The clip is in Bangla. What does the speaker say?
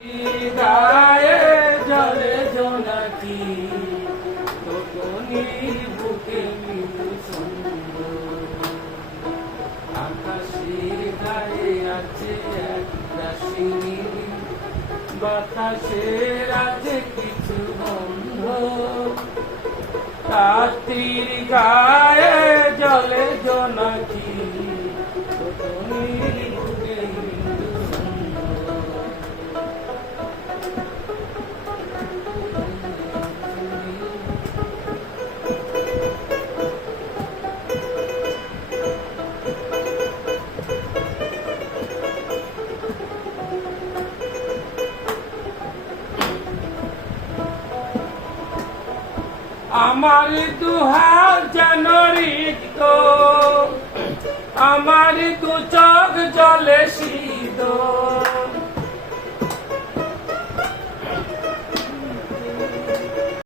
গায়ে জলে জোনাকি তখনই বুকে মৃদু ছন্দ আকাশের গায়ে আছে একটা শিঙি বাতাসের আছে কিছু গন্ধ রাত্রির গায়ে জলে জোনাকি তখনই বুকে মৃদু ছন্দ আমার দুহাত যেন রিক্ত আমার দু চোখ জলে শীত